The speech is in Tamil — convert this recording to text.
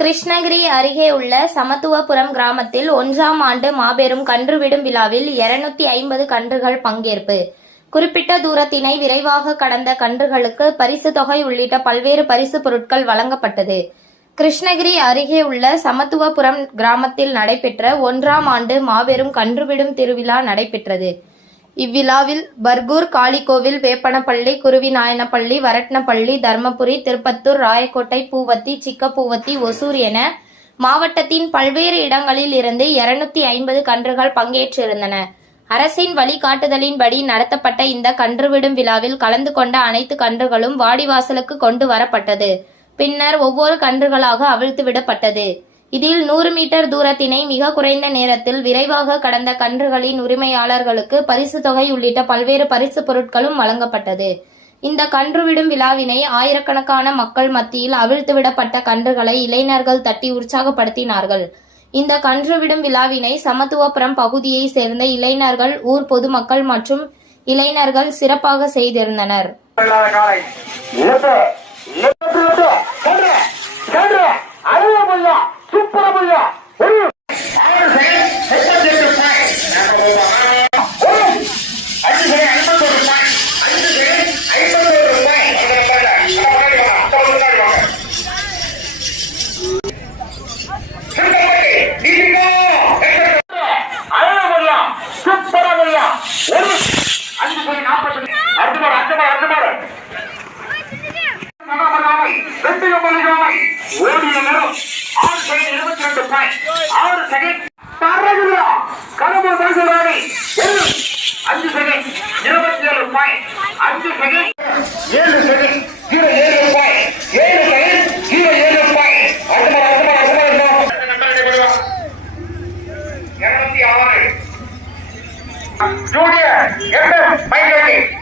கிருஷ்ணகிரி அருகே உள்ள சமத்துவபுரம் கிராமத்தில் ஒன்றாம் ஆண்டு மாபெரும் கன்றுவிடும் விழாவில் 250 ஐம்பது கன்றுகள் பங்கேற்பு. குறிப்பிட்ட தூரத்தினை விரைவாக கடந்த கன்றுகளுக்கு பரிசு தொகை உள்ளிட்ட பல்வேறு பரிசு பொருட்கள் வழங்கப்பட்டது. கிருஷ்ணகிரி அருகே உள்ள சமத்துவபுரம் கிராமத்தில் நடைபெற்ற ஒன்றாம் ஆண்டு மாபெரும் கன்றுவிடும் திருவிழா நடைபெற்றது. இவ்விழாவில் பர்கூர் காளிகோவில் வேப்பனப்பள்ளி குருவிநாயனப்பள்ளி வரட்னப்பள்ளி தர்மபுரி திருப்பத்தூர் ராயக்கோட்டை பூவத்தி சிக்கப்பூவத்தி ஒசூர் என மாவட்டத்தின் பல்வேறு இடங்களில் இருந்து 250 ஐம்பது கன்றுகள் பங்கேற்றிருந்தன. அரசின் வழிகாட்டுதலின்படி நடத்தப்பட்ட இந்த கன்றுவிடும் விழாவில் கலந்து கொண்ட அனைத்து கன்றுகளும் வாடிவாசலுக்கு கொண்டு வரப்பட்டது. பின்னர் ஒவ்வொரு கன்றுகளாக அவிழ்த்து விடப்பட்டது. இதில் நூறு மீட்டர் தூரத்தினை மிக குறைந்த நேரத்தில் விரைவாக கடந்த கன்றுகளின் உரிமையாளர்களுக்கு பரிசு தொகை உள்ளிட்ட பல்வேறு பரிசு பொருட்களும் வழங்கப்பட்டது. இந்த கன்றுவிடும் விழாவினை ஆயிரக்கணக்கான மக்கள் மத்தியில் அவிழ்த்து விடப்பட்ட கன்றுகளை இளைஞர்கள் தட்டி உற்சாகப்படுத்தினார்கள். இந்த கன்றுவிடும் விழாவினை சமத்துவபுரம் பகுதியை சேர்ந்த இளைஞர்கள் ஊர் பொதுமக்கள் மற்றும் இளைஞர்கள் சிறப்பாக செய்திருந்தனர். ஓடிய நேரம் ஆறு செகண்ட் இருபத்தி ரெண்டு பாயிண்ட் ஆறு செகண்ட். பரவாயில்ல கலம்பு பேசுறாடி ஒரு அஞ்சு செகண்ட். இருபத்தி ஏழு பாயிண்ட் அஞ்சு செகண்ட். ஏழு செகண்ட். ஜீரோ ஏழு பாயிண்ட் ஏழு செகண்ட். ஜீரோ ஏழு பாயிண்ட் அடுத்த பாரு அடுத்த பாரு அடுத்த பாரு இருநூத்தி ஆறு. Junior FM bike